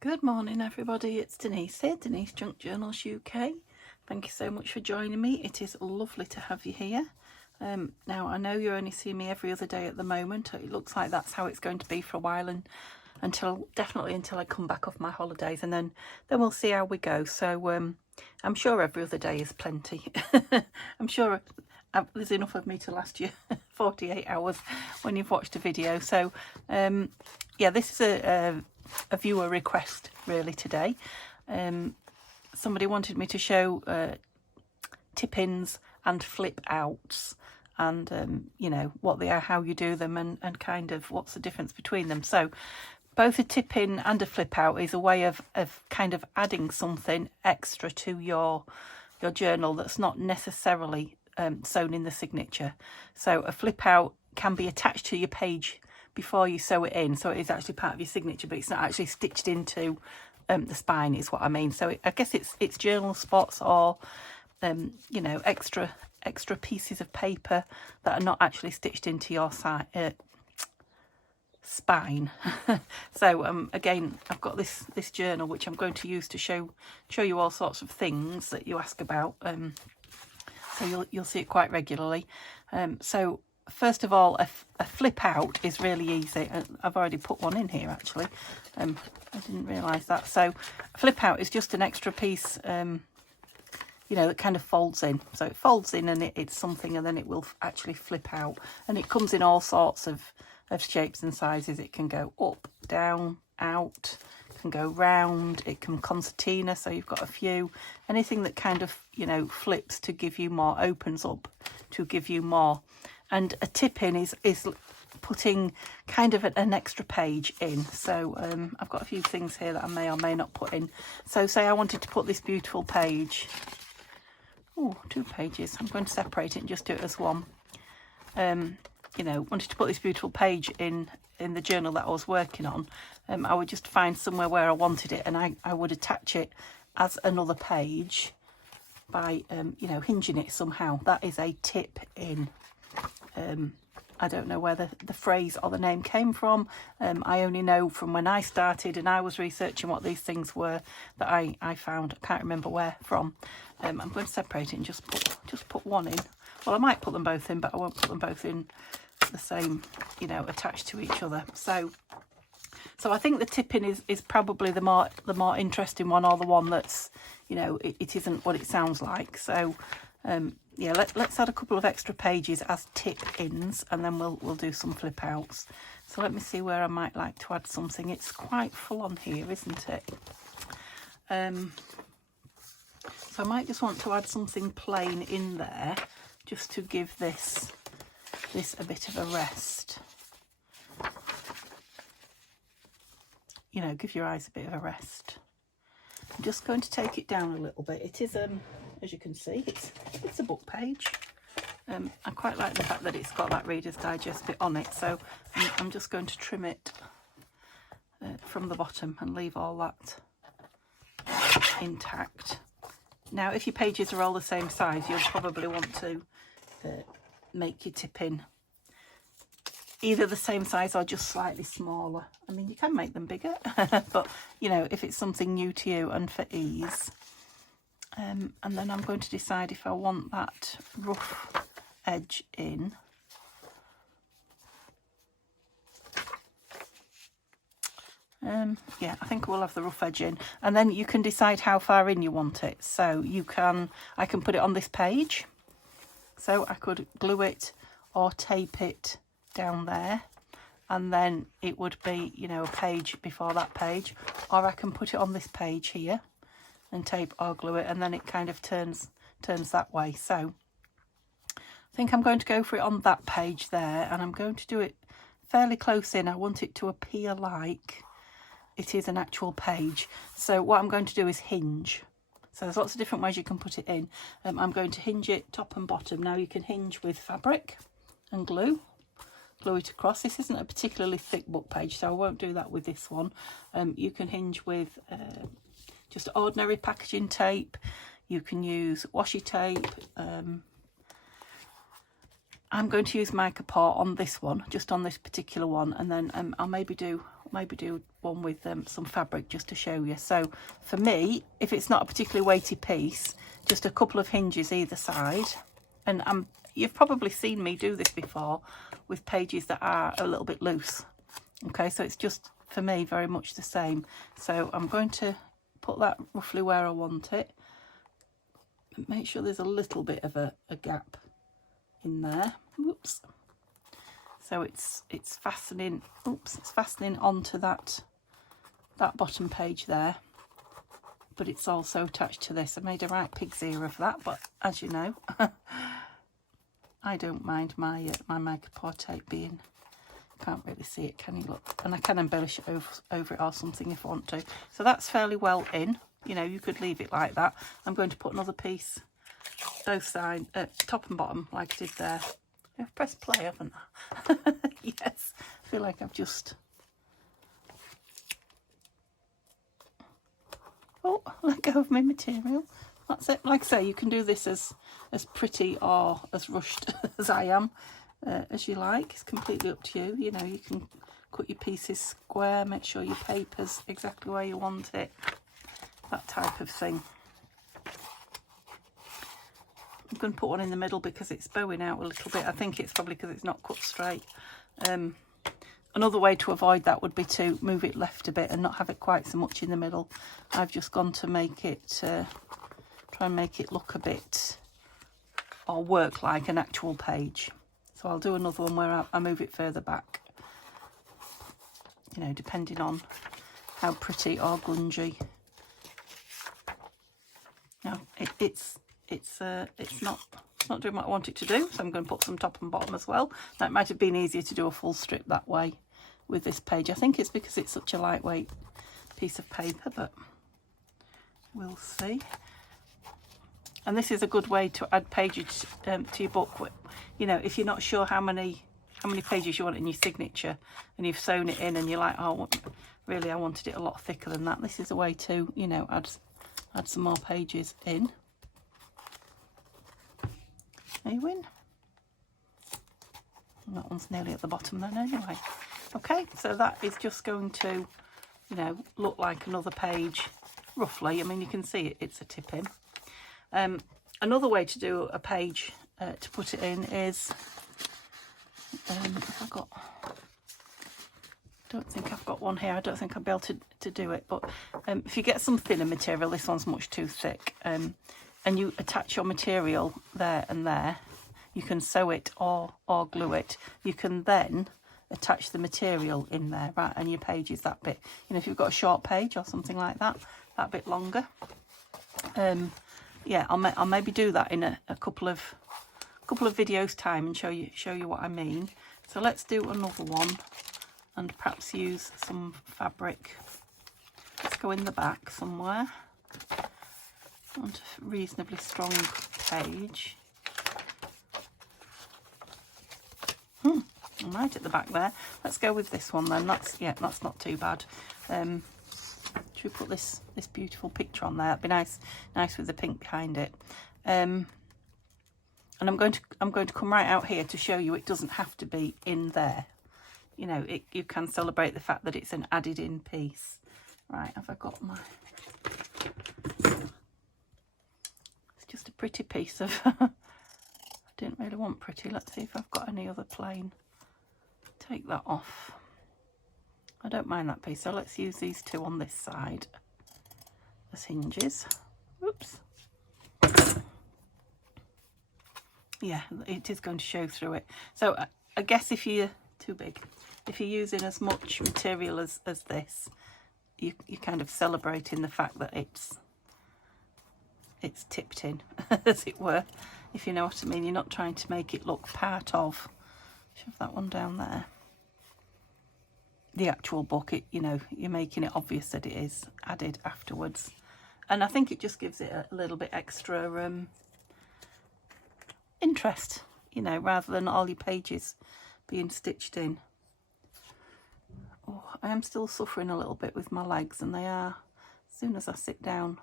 Good morning everybody, it's Denise here, Denise Junk Journals UK. Thank you so much for joining me. It is lovely to have you here. Now I know you only see me every other day at the moment. It looks like that's how it's going to be for a while, and definitely until I come back off my holidays, and then we'll see how we go. So I'm sure every other day is plenty. I'm sure there's enough of me to last you 48 hours when you've watched a video. So yeah, this is a viewer request really today. Somebody wanted me to show tip-ins and flip outs, and you know what they are, how you do them, and kind of what's the difference between them. So both a tip-in and a flip out is a way of kind of adding something extra to your journal that's not necessarily sewn in the signature. So a flip out can be attached to your page before you sew it in, so it is actually part of your signature, but it's not actually stitched into the spine, is what I mean. So I guess it's journal spots, or you know, extra pieces of paper that are not actually stitched into your spine. So again, I've got this journal which I'm going to use to show you all sorts of things that you ask about. So you'll see it quite regularly. So first of all, a flip out is really easy. I've already put one in here actually. I didn't realise that. So a flip out is just an extra piece, you know, that kind of folds in. So it folds in and it's something, and then it will actually flip out. And it comes in all sorts of shapes and sizes. It can go up, down, out, it can go round, it can concertina, so you've got a few. Anything that kind of, you know, flips to give you more, opens up to give you more. And a tip-in is putting kind of an extra page in. So I've got a few things here that I may or may not put in. So say I wanted to put this beautiful page, oh, 2 pages, I'm going to separate it and just do it as one. You know, wanted to put this beautiful page in the journal that I was working on. I would just find somewhere where I wanted it, and I would attach it as another page by you know, hinging it somehow. That is a tip in. I don't know where the phrase or the name came from. I only know from when I started and I was researching what these things were that I found. I can't remember where from. I'm going to separate it and just put one in. Well, I might put them both in, but I won't put them both in the same, you know, attached to each other. So I think the tip-in is probably the more interesting one, or the one that's, you know, it isn't what it sounds like. So yeah, let's add a couple of extra pages as tip-ins, and then we'll do some flip outs. So let me see where I might like to add something. It's quite full on here, isn't it? So I might just want to add something plain in there, just to give this a bit of a rest. You know, give your eyes a bit of a rest. I'm just going to take it down a little bit. It is, as you can see, it's a book page. I quite like the fact that it's got that Reader's Digest bit on it, so I'm just going to trim it from the bottom and leave all that intact. Now, if your pages are all the same size, you'll probably want to make your tip-in either the same size or just slightly smaller. I mean, you can make them bigger, but, you know, if it's something new to you and for ease. And then I'm going to decide if I want that rough edge in. Yeah, I think we'll have the rough edge in, and then you can decide how far in you want it. So I can put it on this page, so I could glue it or tape it down there, and then it would be, you know, a page before that page, or I can put it on this page here and tape or glue it, and then it kind of turns that way. So I think I'm going to go for it on that page there, and I'm going to do it fairly close in. I want it to appear like it is an actual page. So what I'm going to do is hinge. So there's lots of different ways you can put it in. I'm going to hinge it top and bottom. Now you can hinge with fabric and glue it across. This isn't a particularly thick book page, so I won't do that with this one. You can hinge with just ordinary packaging tape. You can use washi tape. I'm going to use mica pour on this one, just on this particular one, and then I'll maybe do one with some fabric just to show you. So for me, if it's not a particularly weighty piece, just a couple of hinges either side, and you've probably seen me do this before with pages that are a little bit loose. Okay, so it's just for me very much the same. So I'm going to put that roughly where I want it. Make sure there's a little bit of a gap in there. Whoops. So it's fastening. Oops, it's fastening onto that bottom page there, but it's also attached to this. I made a right pig's ear of that, but as you know, I don't mind my mica pour tape being. Can't really see it, can you? Look, and I can embellish it over it or something if I want to. So that's fairly well in. You know, you could leave it like that. I'm going to put another piece both sides, top and bottom, like I did there. I've pressed play, haven't I? Yes, I feel like I've just... Oh, let go of my material. That's it. Like I say, you can do this as pretty or as rushed as I am, as you like. It's completely up to you. You know, you can cut your pieces square, make sure your paper's exactly where you want it, that type of thing. I'm going to put one in the middle because it's bowing out a little bit. I think it's probably because it's not cut straight. Another way to avoid that would be to move it left a bit and not have it quite so much in the middle. I've just gone to make it, try and make it look a bit, or work like an actual page. So I'll do another one where I move it further back. You know, depending on how pretty or grungy. Now, it's not doing what I want it to do, so I'm going to put some top and bottom as well. Now, it might have been easier to do a full strip that way with this page. I think it's because it's such a lightweight piece of paper, but we'll see. And this is a good way to add pages to your book. You know, if you're not sure how many pages you want in your signature, and you've sewn it in, and you're like, oh, really, I wanted it a lot thicker than that. This is a way to, you know, add some more pages in. There you win. And that one's nearly at the bottom then anyway. Okay, so that is just going to, you know, look like another page roughly. I mean, you can see it's a tip in. Another way to do a page to put it in is, if I've got, don't think I've got one here. I don't think I'll be able to do it, but if you get some thinner material, this one's much too thick, and you attach your material there and there, you can sew it or glue it. You can then attach the material in there, right, and your page is that bit. You know, if you've got a short page or something like that, that bit longer. Yeah, I'll maybe do that in a couple of videos time and show you what I mean. So let's do another one and perhaps use some fabric. Let's go in the back somewhere. I want a reasonably strong page. I'm right at the back there. Let's go with this one then. That's not too bad. Should we put this beautiful picture on there? That'd be nice with the pink behind it. And I'm going to come right out here to show you it doesn't have to be in there. You know, you can celebrate the fact that it's an added in piece. Right, have I got my... It's just a pretty piece of... I didn't really want pretty. Let's see if I've got any other plain. Take that off. I don't mind that piece, so let's use these two on this side as hinges. Oops. Yeah, it is going to show through it. So I guess if you're too big, if you're using as much material as this, you're kind of celebrating the fact that it's tipped in, as it were, if you know what I mean. You're not trying to make it look part of, shove that one down there, the actual book. You know, you're making it obvious that it is added afterwards, and I think it just gives it a little bit extra interest, you know, rather than all your pages being stitched in. Oh, I am still suffering a little bit with my legs, and they are, as soon as I sit down,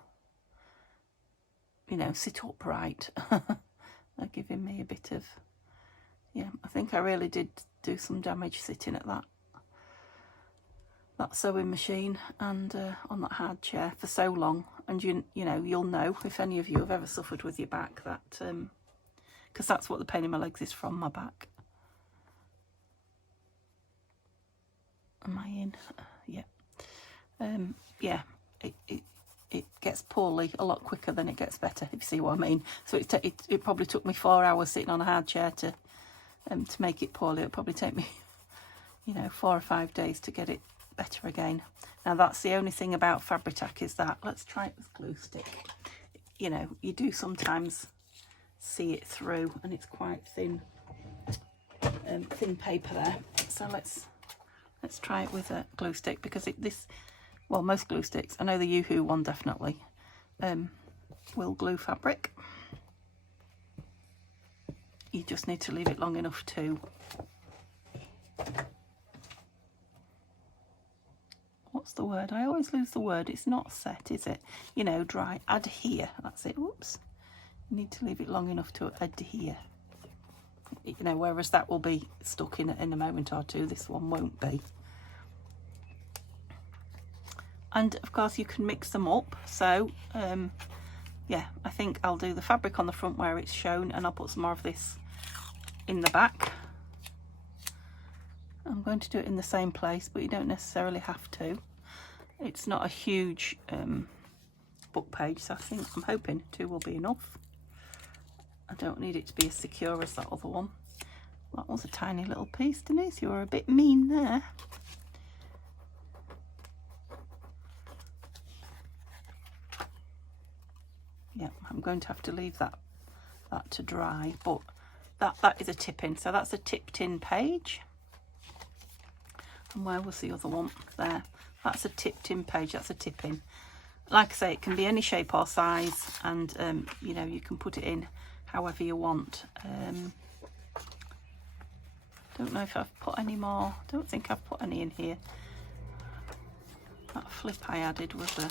you know, sit upright, they're giving me a bit of, Yeah, I think I really did do some damage sitting at that sewing machine and on that hard chair for so long. And you know, you'll know if any of you have ever suffered with your back that because that's what the pain in my legs is from, my back. Am I in? Yeah. Yeah, it gets poorly a lot quicker than it gets better, if you see what I mean. So it probably took me 4 hours sitting on a hard chair to make it poorly. It'll probably take me, you know, 4 or 5 days to get it better again. Now that's the only thing about Fabri-Tac is that, let's try it with glue stick. You know, you do sometimes see it through, and it's quite thin, thin paper there. So let's try it with a glue stick, because well, most glue sticks, I know the Yoo-Hoo one definitely, will glue fabric. You just need to leave it long enough to, what's the word? I always lose the word. It's not set, is it? You know, dry, adhere. That's it. Whoops. You need to leave it long enough to adhere. You know, whereas that will be stuck in a moment or two, this one won't be. And of course you can mix them up. So yeah, I think I'll do the fabric on the front where it's shown, and I'll put some more of this in the back. I'm going to do it in the same place, but you don't necessarily have to. It's not a huge book page, so I'm hoping 2 will be enough. I don't need it to be as secure as that other one. That was a tiny little piece, Denise. You were a bit mean there. Yeah, I'm going to have to leave that to dry, but that is a tip-in. So that's a tipped-in page. And where was the other one? There. That's a tipped-in page. That's a tip-in. Like I say, it can be any shape or size, and you know, you can put it in however you want. Don't know if I've put any more. Don't think I've put any in here. That flip I added was a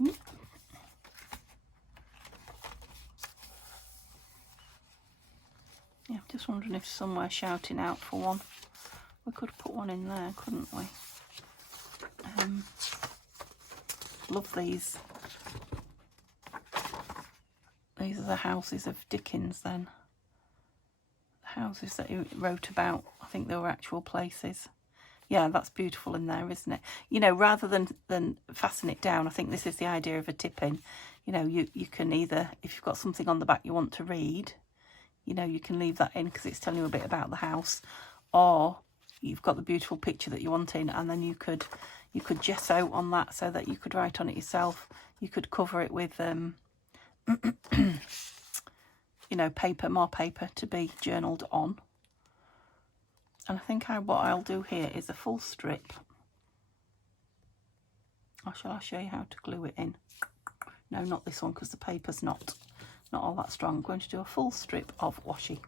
yeah, I'm just wondering if somewhere shouting out for one. We could put one in there, couldn't we? Love these. These are the houses of Dickens then. The houses that he wrote about. I think they were actual places. Yeah, that's beautiful in there, isn't it? You know, rather than fasten it down, I think this is the idea of a tip-in. You know, you can either, if you've got something on the back you want to read, you know, you can leave that in because it's telling you a bit about the house, or you've got the beautiful picture that you want in, and then you could gesso on that so that you could write on it yourself. You could cover it with you know, more paper to be journaled on. And I think what I'll do here is a full strip. Or shall I show you how to glue it in? No, not this one, because the paper's not all that strong. I'm going to do a full strip of washi.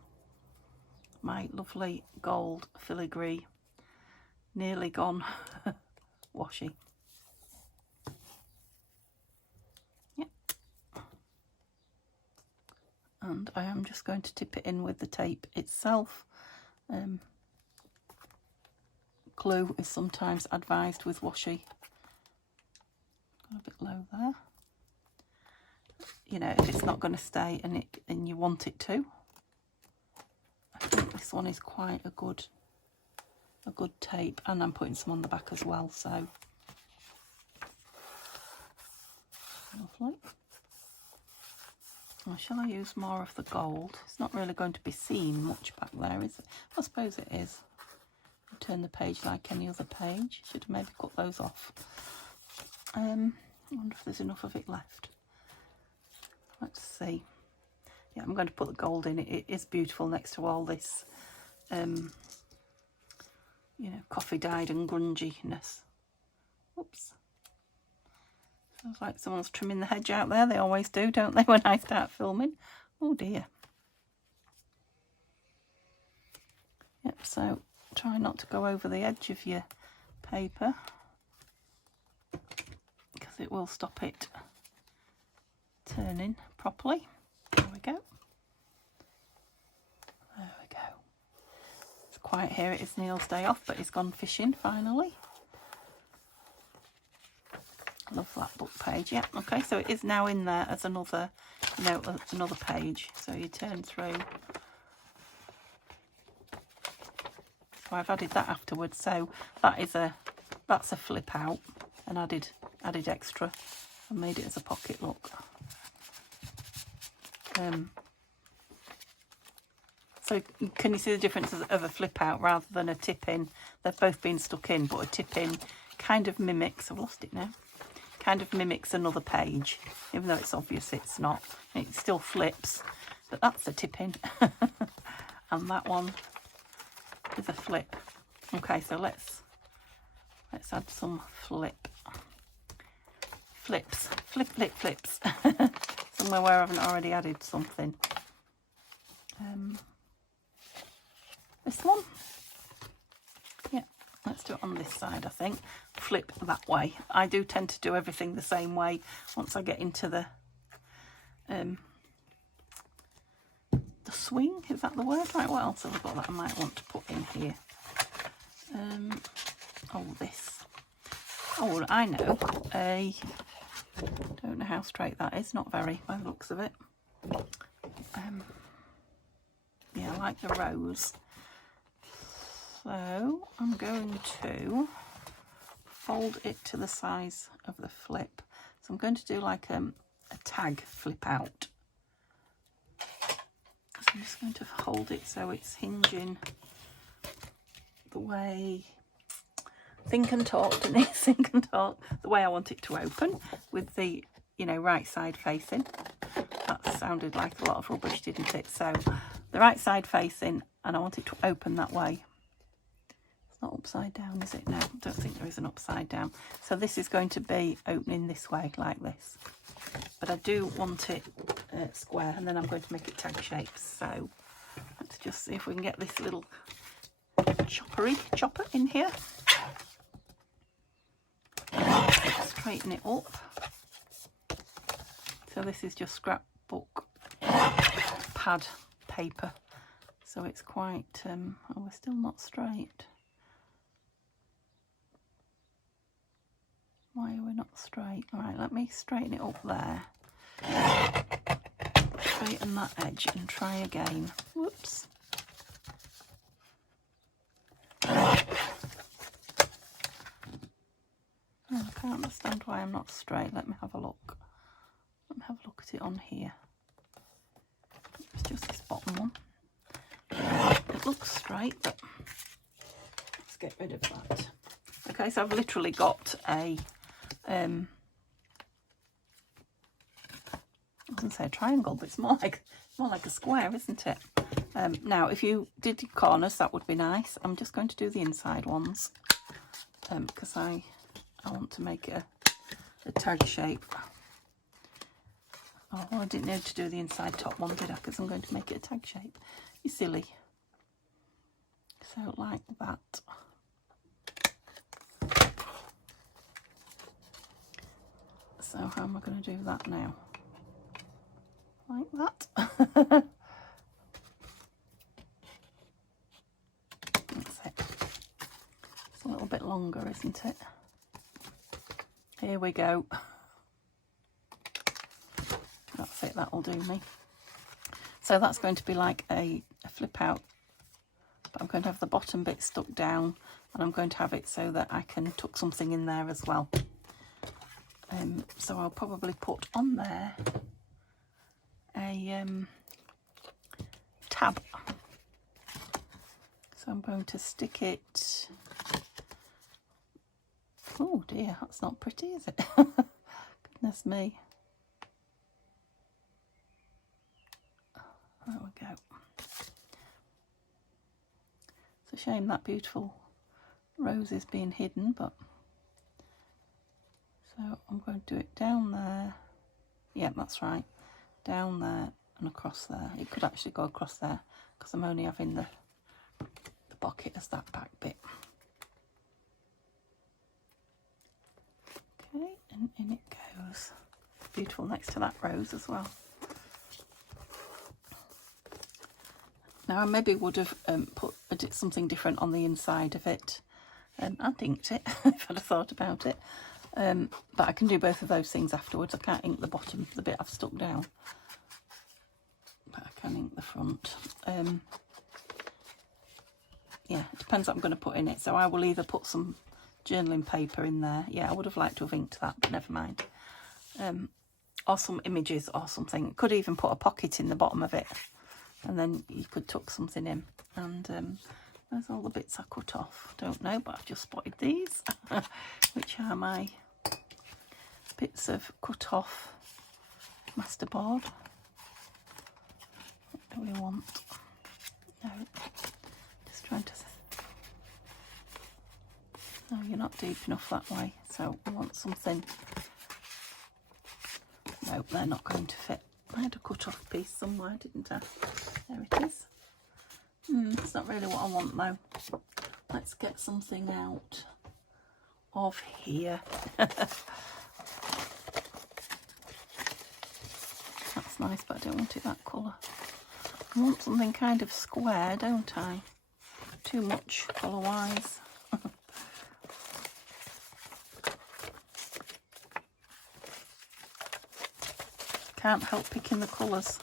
My lovely gold filigree, nearly gone washi. Yep. And I am just going to tip it in with the tape itself. Glue is sometimes advised with washi. Got a bit low there. You know, if it's not going to stay and you want it to. I think this one is quite a good tape, and I'm putting some on the back as well, so lovely. Well, shall I use more of the gold? It's not really going to be seen much back there, is it? I suppose it is. I'll turn the page like any other page. Should maybe cut those off. I wonder if there's enough of it left. Let's see. Yeah, I'm going to put the gold in. It is beautiful next to all this, you know, coffee dyed and grunginess. Oops. Sounds like someone's trimming the hedge out there. They always do, don't they, when I start filming? Oh dear. Yep, so try not to go over the edge of your paper, because it will stop it turning properly. quiet here. It is Neil's day off, but he's gone fishing finally. Love that book page. Yeah, okay, so it is now in there as another, you know, another page. So you turn through. So I've added that afterwards. So that's a flip out, and added extra and made it as a pocket look. So can you see the difference of a flip out rather than a tip in? They've both been stuck in, but a tip in kind of mimics, I've lost it now, kind of mimics another page, even though it's obvious it's not. It still flips, but that's a tip in. And that one is a flip. Okay, so let's add some flips. Flips. Somewhere where I haven't already added something. This one. Yeah, let's do it on this side, I think. Flip that way. I do tend to do everything the same way once I get into the swing. Is that the word? Right, what else have I got that I might want to put in here? Oh, this. Oh, I know. Don't know how straight that is. Not very, by the looks of it. Yeah, I like the rose. So I'm going to fold it to the size of the flip. So I'm going to do like a tag flip out. So I'm just going to hold it so it's hinging the way, think and talk, Denise, think and talk, the way I want it to open, with the, you know, right side facing. That sounded like a lot of rubbish, didn't it? So the right side facing, and I want it to open that way. It's not upside down, is it? No, I don't think there is an upside down. So this is going to be opening this way, like this. But I do want it square, and then I'm going to make it tag shapes. So let's just see if we can get this little chopper in here. Straighten it up. So this is just scrapbook pad paper. So it's quite, oh, we're still not straight. Why are we not straight? All right, let me straighten it up there. Straighten that edge and try again. Whoops. Oh, I can't understand why I'm not straight. Let me have a look. Let me have a look at it on here. It's just this bottom one. It looks straight, but let's get rid of that. Okay, so I've literally got a, I was going to say a triangle, but it's more like a square, isn't it? Now, if you did your corners, that would be nice. I'm just going to do the inside ones because I want to make it a tag shape. Oh, I didn't need to do the inside top one, did I? Because I'm going to make it a tag shape. You silly. So like that. So how am I going to do that now? Like that. That's it. It's a little bit longer, isn't it? Here we go. That's it, that'll do me. So that's going to be like a flip out, but I'm going to have the bottom bit stuck down, and I'm going to have it so that I can tuck something in there as well. So I'll probably put on there a tab. So I'm going to stick it. Oh dear, that's not pretty, is it? Goodness me. There we go. It's a shame that beautiful rose is being hidden, but so I'm going to do it down there. Yeah, that's right. Down there and across there. It could actually go across there because I'm only having the pocket as that back bit. Okay, and in it goes. Beautiful next to that rose as well. Now I maybe would have did something different on the inside of it. I'd inked it if I'd have thought about it. But I can do both of those things afterwards. I can't ink the bottom, the bit I've stuck down. But I can ink the front. Yeah, it depends what I'm going to put in it. So I will either put some journaling paper in there. Yeah, I would have liked to have inked that, but never mind. Or some images or something. Could even put a pocket in the bottom of it. And then you could tuck something in. And there's all the bits I cut off. Don't know, but I've just spotted these. Which are my bits of cut off masterboard. What do we want? No. Just trying to... No, you're not deep enough that way. So we want something... No, they're not going to fit. I had a cut off piece somewhere, didn't I? There it is. It's not really what I want though. Let's get something out of here. That's nice, but I don't want it that colour. I want something kind of square, don't I? Too much colour-wise. Can't help picking the colours.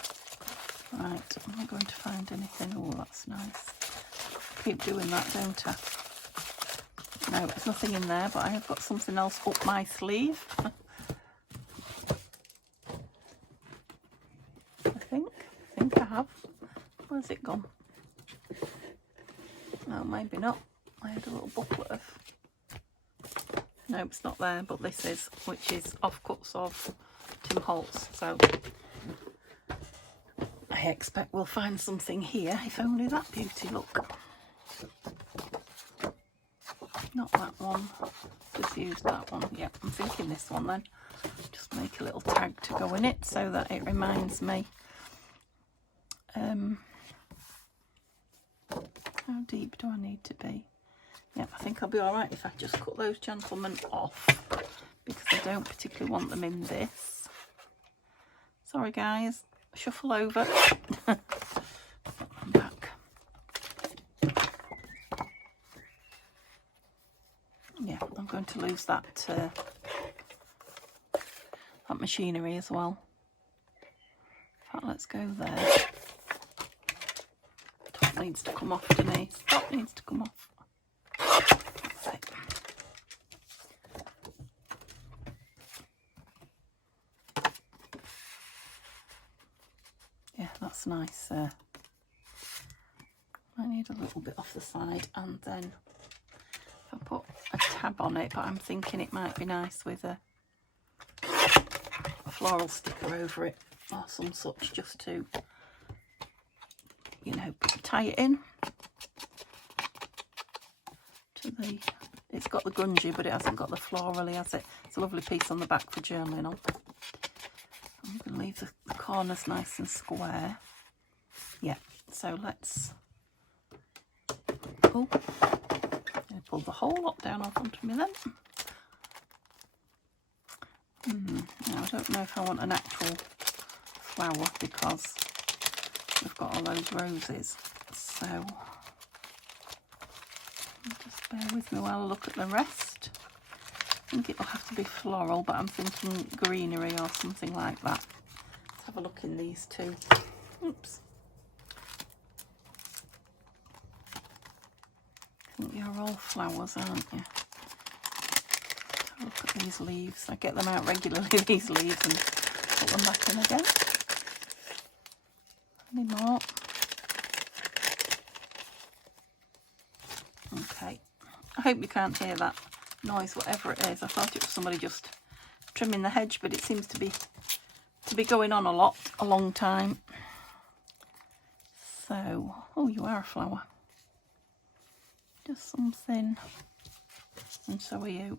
Right, am I going to find anything? Oh, that's nice. Keep doing that, don't I? No, there's nothing in there, but I have got something else up my sleeve. I think I have. Where's it gone? No, maybe not. I had a little booklet of... No, it's not there, but this is, which is offcuts of Tim Holtz. So I expect we'll find something here, if only that beauty. Look. Not that one. Just use that one. Yeah, I'm thinking this one then. Just make a little tag to go in it so that it reminds me. How deep do I need to be? Yeah, I think I'll be alright if I just cut those gentlemen off, because I don't particularly want them in this. Sorry guys, shuffle over. I'm back. Yeah, I'm going to lose that that machinery as well. In fact, let's go there. Top needs to come off, Denise. Top needs to come off. That's it. Yeah, that's nice. I need a little bit off the side, and then if I put a tab on it, but I'm thinking it might be nice with a floral sticker over it or some such, just to, you know, tie it in to the... It's got the grungy, but it hasn't got the florally, has it? It's a lovely piece on the back for journaling on. I'm going to leave the corners nice and square. Yeah, so let's pull the whole lot down on front of me then. Now, I don't know if I want an actual flower because we've got all those roses. So just bear with me while I look at the rest. I think it'll have to be floral, but I'm thinking greenery or something like that. Let's have a look in these two. Oops. I think you're all flowers, aren't you? Have a look at these leaves. I get them out regularly, these leaves, and put them back in again. Any more? Okay. I hope you can't hear that noise, whatever it is. I thought it was somebody just trimming the hedge, but it seems to be going on a long time. So, oh, you are a flower. Just something, and so are you.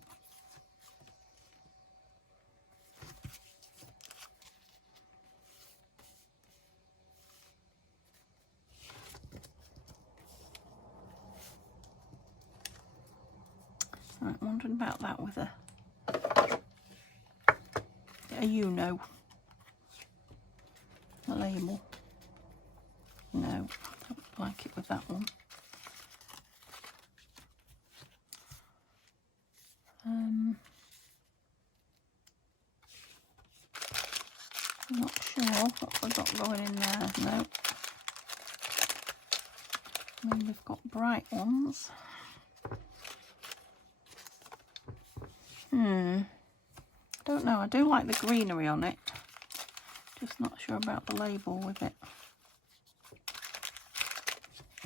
Right, I'm wondering about that with a label. No, like it with that one. I'm not sure what we've got going in there. No. I mean, we've got bright ones. I don't know. I do like the greenery on it. Just not sure about the label with it.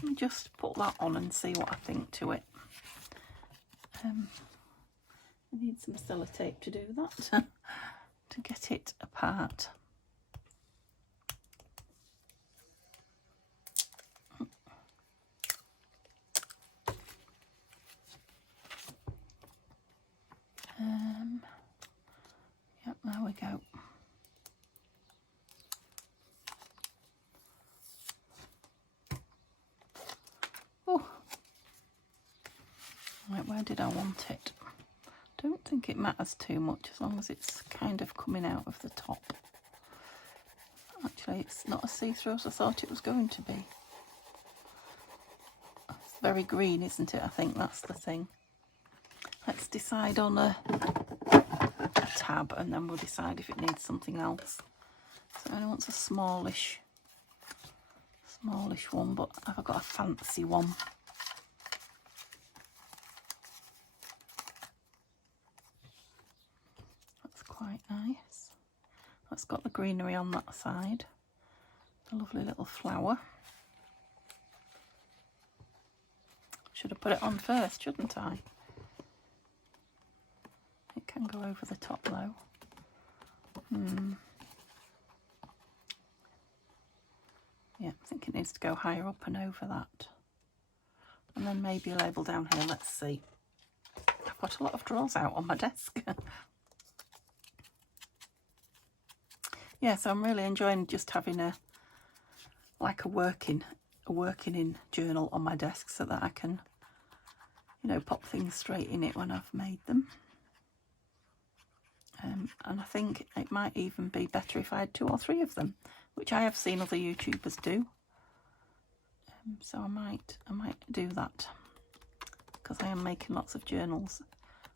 Let me just put that on and see what I think to it. I need some sellotape to do that, to get it apart. Yep, there we go. Oh, right, where did I want it? Don't think it matters too much as long as it's kind of coming out of the top. Actually, it's not as see-through as I thought it was going to be. It's very green, isn't it? I think that's the thing. Let's decide on a tab and then we'll decide if it needs something else. So I want a smallish one, but I've got a fancy one. That's quite nice. That's got the greenery on that side. A lovely little flower. Should have put it on first, shouldn't I? It can go over the top though. Yeah, I think it needs to go higher up and over that. And then maybe a label down here, let's see. I've got a lot of drawers out on my desk. Yeah, so I'm really enjoying just having a working in journal on my desk so that I can, you know, pop things straight in it when I've made them. And I think it might even be better if I had 2 or 3 of them, which I have seen other YouTubers do. So I might do that, because I am making lots of journals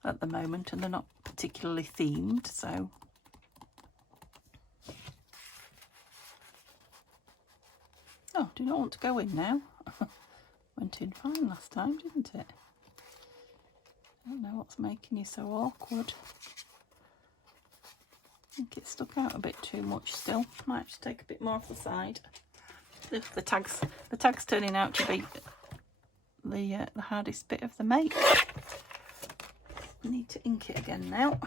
at the moment and they're not particularly themed, so oh, do you not want to go in now? Went in fine last time, didn't it? I don't know what's making you so awkward. I think it stuck out a bit too much still. Might have to take a bit more off the side. The tag's turning out to be the hardest bit of the make. I need to ink it again now.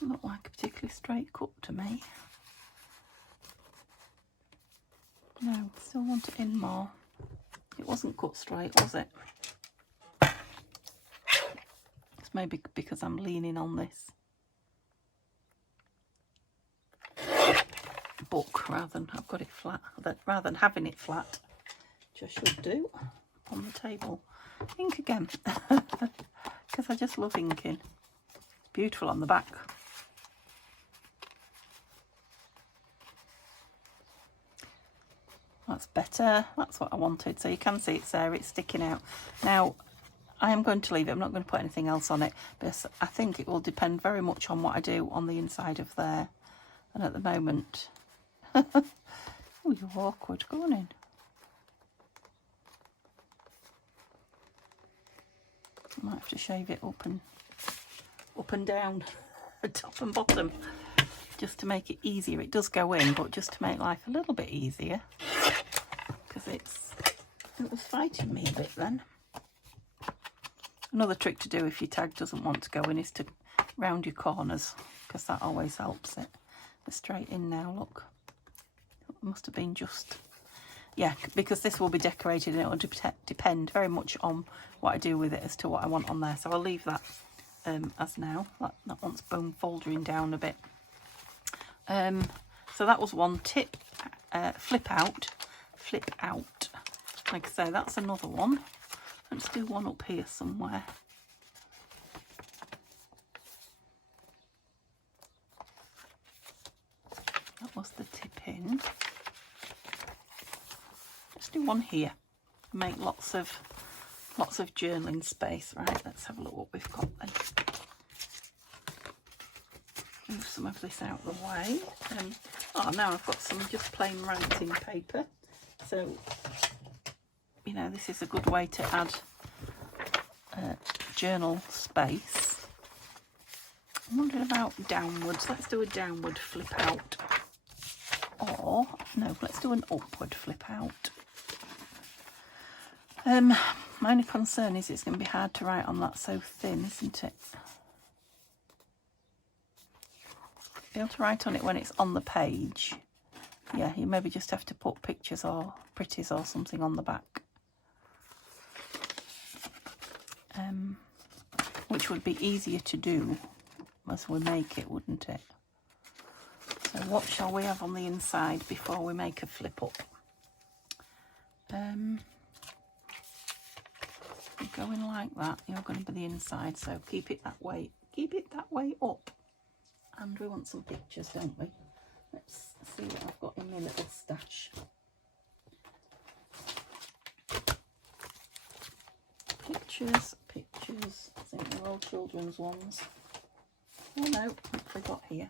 Didn't look like a particularly straight cut to me. No, still want it in more. It wasn't cut straight, was it? It's maybe because I'm leaning on this book rather than I've got it flat, rather than having it flat, which I should do on the table. Ink again, because I just love inking. It's beautiful on the back. That's better. That's what I wanted. So you can see it's there, it's sticking out. Now, I am going to leave it. I'm not going to put anything else on it, because I think it will depend very much on what I do on the inside of there. And at the moment, oh, you're awkward. Go on in. I might have to shave it up and down, top and bottom, just to make it easier. It does go in, but just to make life a little bit easier, because it was fighting me a bit then. Another trick to do if your tag doesn't want to go in is to round your corners, because that always helps it. They're straight in now, look. It must have been just, yeah, because this will be decorated and it will depend very much on what I do with it as to what I want on there. So I'll leave that as now. That one's bone foldering down a bit. So that was one tip. Flip out. Like I say, that's another one. Let's do one up here somewhere. That goes the tip in. Let's do one here. Make lots of journaling space. Right, let's have a look what we've got then. Move some of this out of the way. Oh, now I've got some just plain writing paper. So, you know, this is a good way to add journal space. I'm wondering about downwards. Let's do a downward flip out. Or, no, let's do an upward flip out. My only concern is it's going to be hard to write on that so thin, isn't it? Be able to write on it when it's on the page. Yeah, you maybe just have to put pictures or pretties or something on the back. Which would be easier to do as we make it, wouldn't it? So what shall we have on the inside before we make a flip up? Going like that, you're going to be the inside, so keep it that way. Keep it that way up. And we want some pictures, don't we? Let's see what I've got in my little stash. Pictures. I think they're all children's ones. Oh no, what have we got here?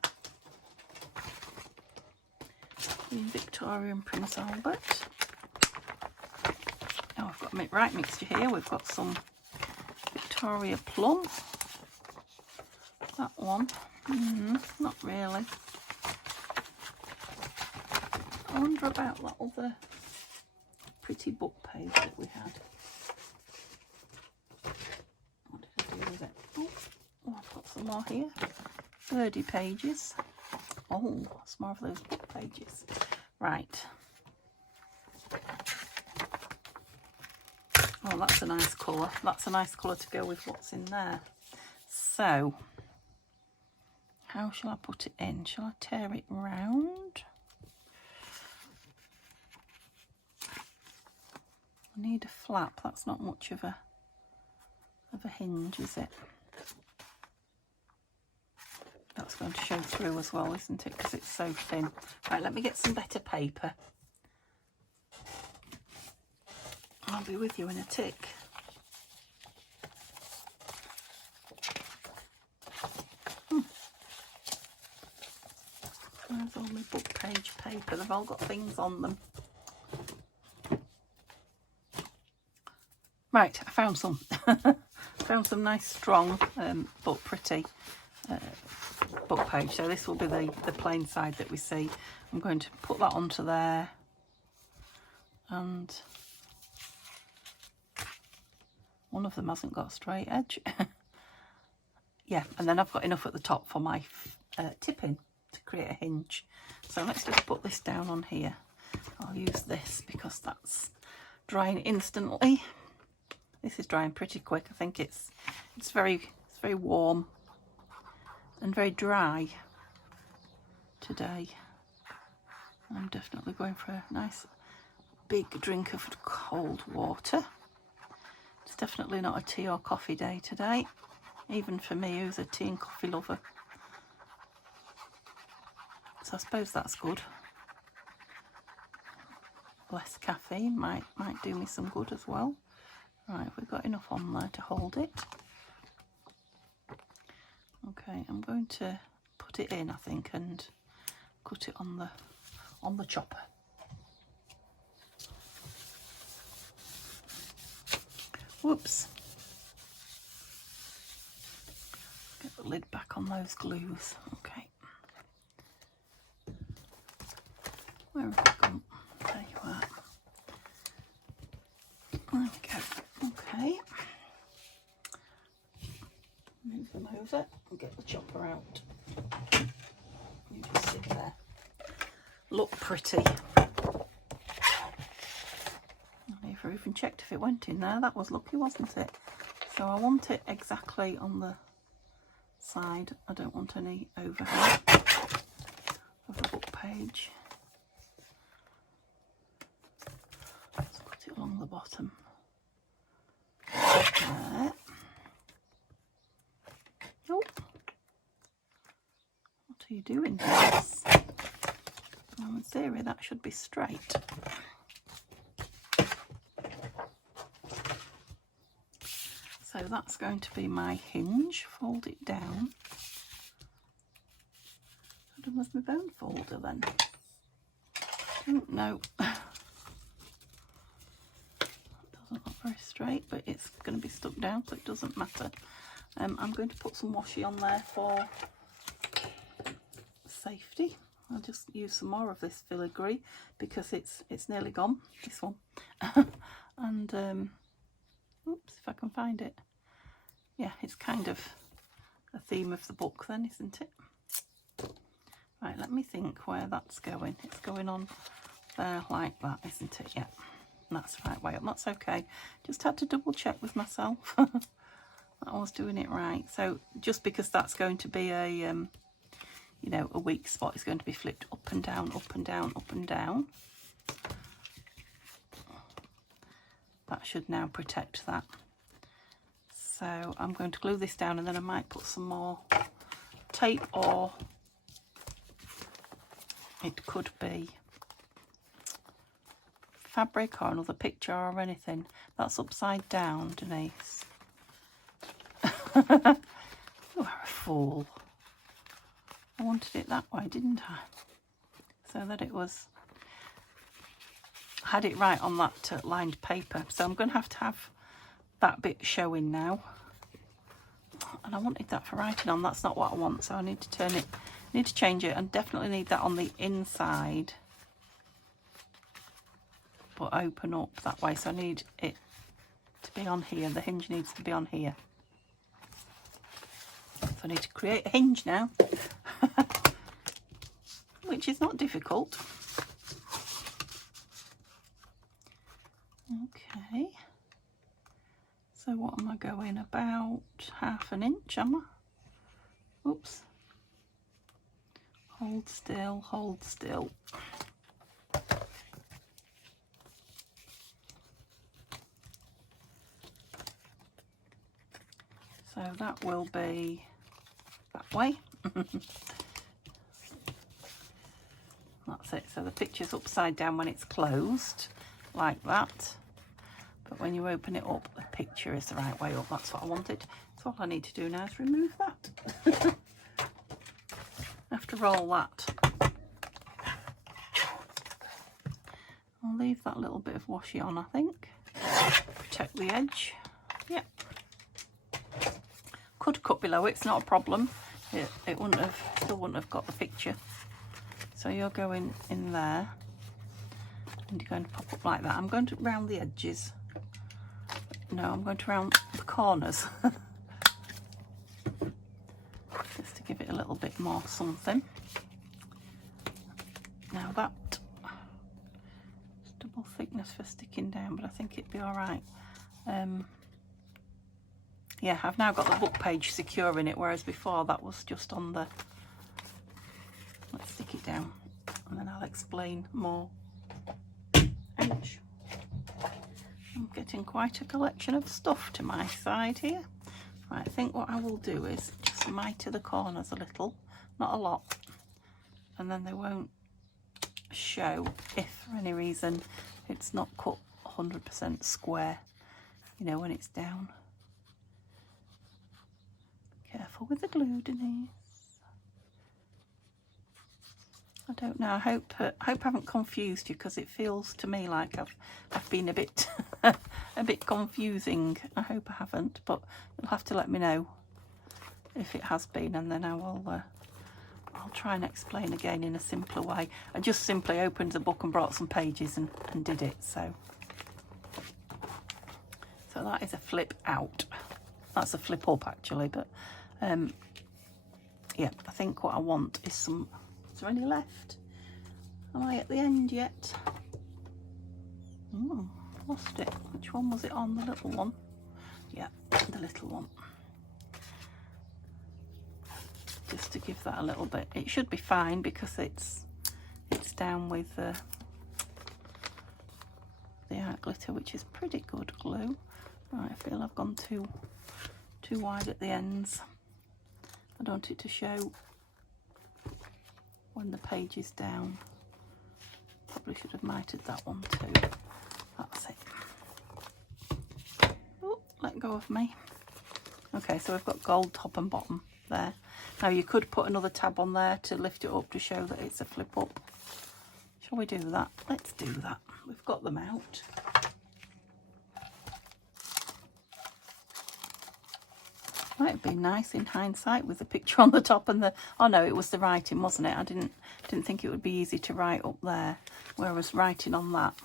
Queen Victoria and Prince Albert. Oh, I've got a right mixture here. We've got some Victoria Plum. That one. Not really. I wonder about that other pretty book page that we had. What did I do with it? Oh, I've got some more here. Birdie pages. Oh, some more of those book pages. Right. Oh, that's a nice colour. That's a nice colour to go with what's in there. So, how shall I put it in? Shall I tear it round? I need a flap. That's not much of a hinge, is it? That's going to show through as well, isn't it? Because it's so thin. Right, let me get some better paper. I'll be with you in a tick. There's all my book page paper. They've all got things on them. Right, I found some. Found some nice, strong, but pretty book page. So this will be the plain side that we see. I'm going to put that onto there. And one of them hasn't got a straight edge. Yeah, and then I've got enough at the top for my tipping to create a hinge. So let's just put this down on here. I'll use this because that's drying instantly. This is drying pretty quick. I think it's very warm and very dry today. I'm definitely going for a nice big drink of cold water. It's definitely not a tea or coffee day today, even for me who's a tea and coffee lover. So I suppose that's good. Less caffeine might do me some good as well. Right, we've got enough on there to hold it. Okay, I'm going to put it in, I think, and cut it on the chopper. Whoops. Get the lid back on those glues. Okay. Where have we gone? There you are. Okay. Okay. Move them over and get the chopper out. You just sit there. Look pretty. I never even checked if it went in there. That was lucky, wasn't it? So I want it exactly on the side. I don't want any overhang of the book page. Let's put it along the bottom. There. Oh. What are you doing, Jess? In theory that should be straight. So that's going to be my hinge. Fold it down. What done with my bone folder then? Don't know. Doesn't look very straight, but it's going to be stuck down, so it doesn't matter. I'm going to put some washi on there for safety. I'll just use some more of this filigree because it's nearly gone, this one. And oops, if I can find it. Yeah, it's kind of a theme of the book then, isn't it? Right, let me think where that's going. It's going on there like that, isn't it? Yeah, that's the right way up. That's okay. Just had to double check with myself that I was doing it right. So just because that's going to be a you know, a weak spot, is going to be flipped up and down, up and down, up and down. That should now protect that. So I'm going to glue this down, and then I might put some more tape, or it could be fabric or another picture or anything. That's upside down, Denise. You are a fool. I wanted it that way, didn't I? So that it was, I had it right on that lined paper. So I'm going to have that bit showing now. And I wanted that for writing on. That's not what I want, so I need to turn it, need to change it, and definitely need that on the inside, but open up that way. So I need it to be on here. The hinge needs to be on here. So I need to create a hinge now, which is not difficult. Okay. So what am I going? About 1/2 inch, am I? Oops. Hold still, hold still. So that will be that way. That's it. So the picture's upside down when it's closed, like that. But when you open it up, the picture is the right way up. That's what I wanted. So all I need to do now is remove that. After all that, I'll leave that little bit of washi on, I think. Protect the edge. Yep. Could cut below it, it's not a problem. It wouldn't have, still wouldn't have got the picture. So you're going in there, and you're going to pop up like that. I'm going to round the edges. No, I'm going to round the corners. Just to give it a little bit more something. Now that, it's double thickness for sticking down, but I think it'd be all right. Yeah, I've now got the book page secure in it, whereas before that was just on the, let's stick it down and then I'll explain more. Ouch. I'm getting quite a collection of stuff to my side here. Right, I think what I will do is just miter the corners a little, not a lot, and then they won't show if for any reason it's not cut 100% square, you know, when it's down. Careful with the glue, Denise. I don't know. I hope I haven't confused you, because it feels to me like I've been a bit a bit confusing. I hope I haven't, but you'll have to let me know if it has been, and then I'll try and explain again in a simpler way. I just simply opened the book and brought some pages and did it. So that is a flip out. That's a flip up actually, but yeah, I think what I want is some. Is there any left? Am I at the end yet? Oh, lost it. Which one was it on? The little one? Yeah, the little one. Just to give that a little bit. It should be fine because it's down with the art glitter, which is pretty good glue. Right, I feel I've gone too wide at the ends. I don't want it to show when the page is down. probably should have mitered that one too. That's it. Oh, let go of me. Okay, so we've got gold top and bottom there. Now you could put another tab on there to lift it up to show that it's a flip up. Shall we do that? Let's do that. We've got them out. Might have been nice in hindsight with the picture on the top and the... Oh no, it was the writing, wasn't it? I didn't think it would be easy to write up there, whereas writing on that,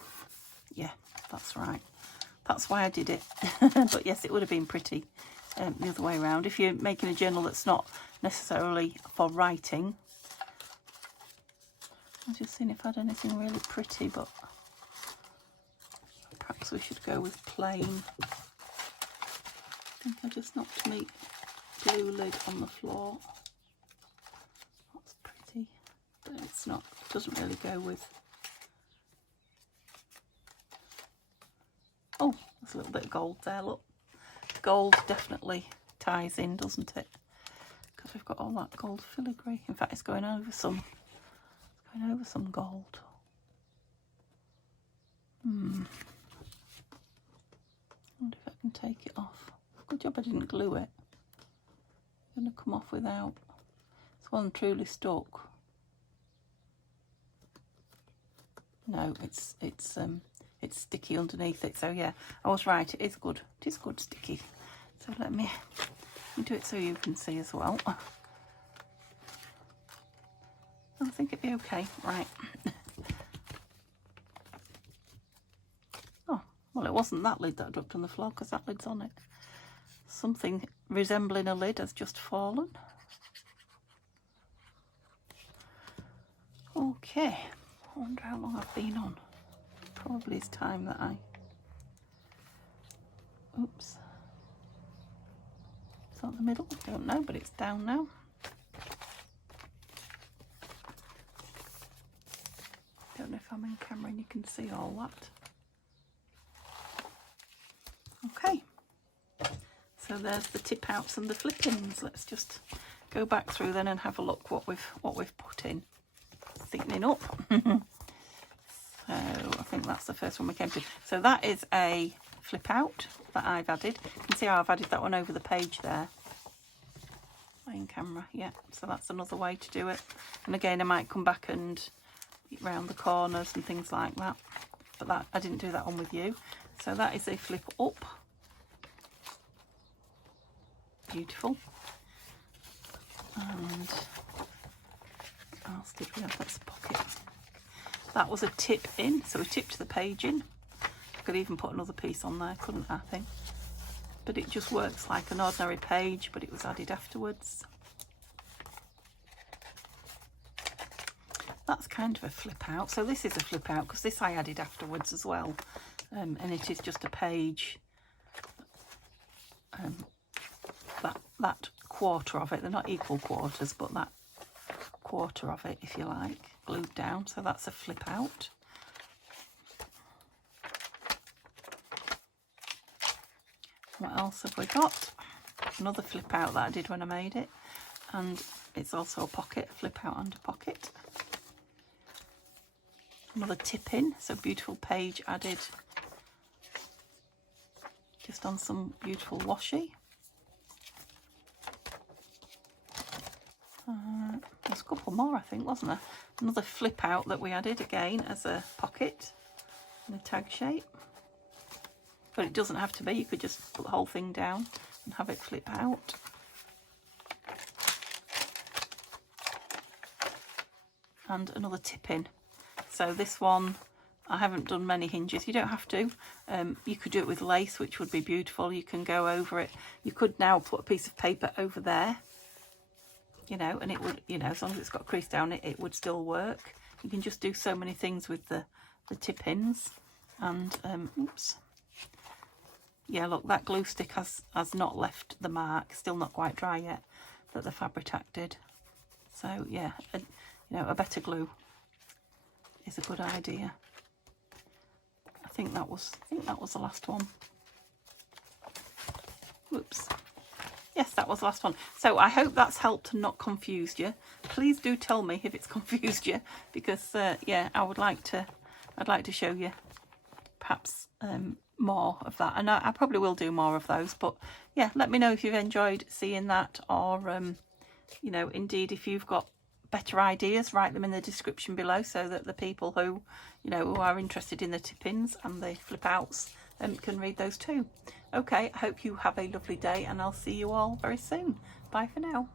yeah, that's right. That's why I did it. But yes, it would have been pretty the other way around. If you're making a journal that's not necessarily for writing, I'm just seeing if I had anything really pretty, but perhaps we should go with plain. I think I just knocked my blue lid on the floor. That's pretty, but it's not, it doesn't really go with... Oh, there's a little bit of gold there, look. Gold definitely ties in, doesn't it? Because we've got all that gold filigree. In fact, it's going over some gold. I wonder if I can take it off. Good job I didn't glue it. It's going to come off without. It's one truly stuck. No, it's sticky underneath it. So yeah, I was right. It is good. It is good sticky. So let me do it so you can see as well. I think it'd be okay. Right. Oh, well, it wasn't that lid that I dropped on the floor because that lid's on it. Something resembling a lid has just fallen. Okay, I wonder how long I've been on. Probably it's time that I... Oops. Is that the middle? I don't know, but it's down now. Don't know if I'm in camera and you can see all that. Okay. So there's the tip outs and the flip-ins. Let's just go back through then and have a look what we've put in. Thickening up. So I think that's the first one we came to. So that is a flip out that I've added. You can see how I've added that one over the page there. In camera, yeah. So that's another way to do it. And again, I might come back and round the corners and things like that. But that I didn't do that one with you. So that is a flip up. Beautiful. And what else did we have? That's a pocket. That was a tip in, so we tipped the page in. I could even put another piece on there, couldn't I think? But it just works like an ordinary page, but it was added afterwards. That's kind of a flip out. So this is a flip out because this I added afterwards as well. And it is just a page. That quarter of it, they're not equal quarters, but that quarter of it, if you like, glued down. So that's a flip out. What else have we got? Another flip out that I did when I made it, and it's also a pocket, flip out and a pocket. Another tip in, so beautiful page added just on some beautiful washi. There's a couple more, I think, wasn't there? Another flip out that we added again as a pocket in a tag shape. But it doesn't have to be, you could just put the whole thing down and have it flip out. And another tip in. So this one, I haven't done many hinges. You don't have to. You could do it with lace, which would be beautiful. You can go over it. You could now put a piece of paper over there, you know, and it would, you know, as long as it's got a crease down it, it would still work. You can just do so many things with the tip ins. And, oops. Yeah, look, that glue stick has not left the mark, still not quite dry yet, that the Fabri-Tac did. So yeah, you know, a better glue is a good idea. I think that was the last one. Whoops. Yes, that was the last one. So I hope that's helped and not confused you. Please do tell me if it's confused you, because yeah, I would like to I'd like to show you perhaps more of that, and I probably will do more of those. But yeah, let me know if you've enjoyed seeing that, or you know, indeed if you've got better ideas, write them in the description below, so that the people who, you know, who are interested in the tip-ins and the flip outs can read those too. Okay, I hope you have a lovely day, and I'll see you all very soon. Bye for now.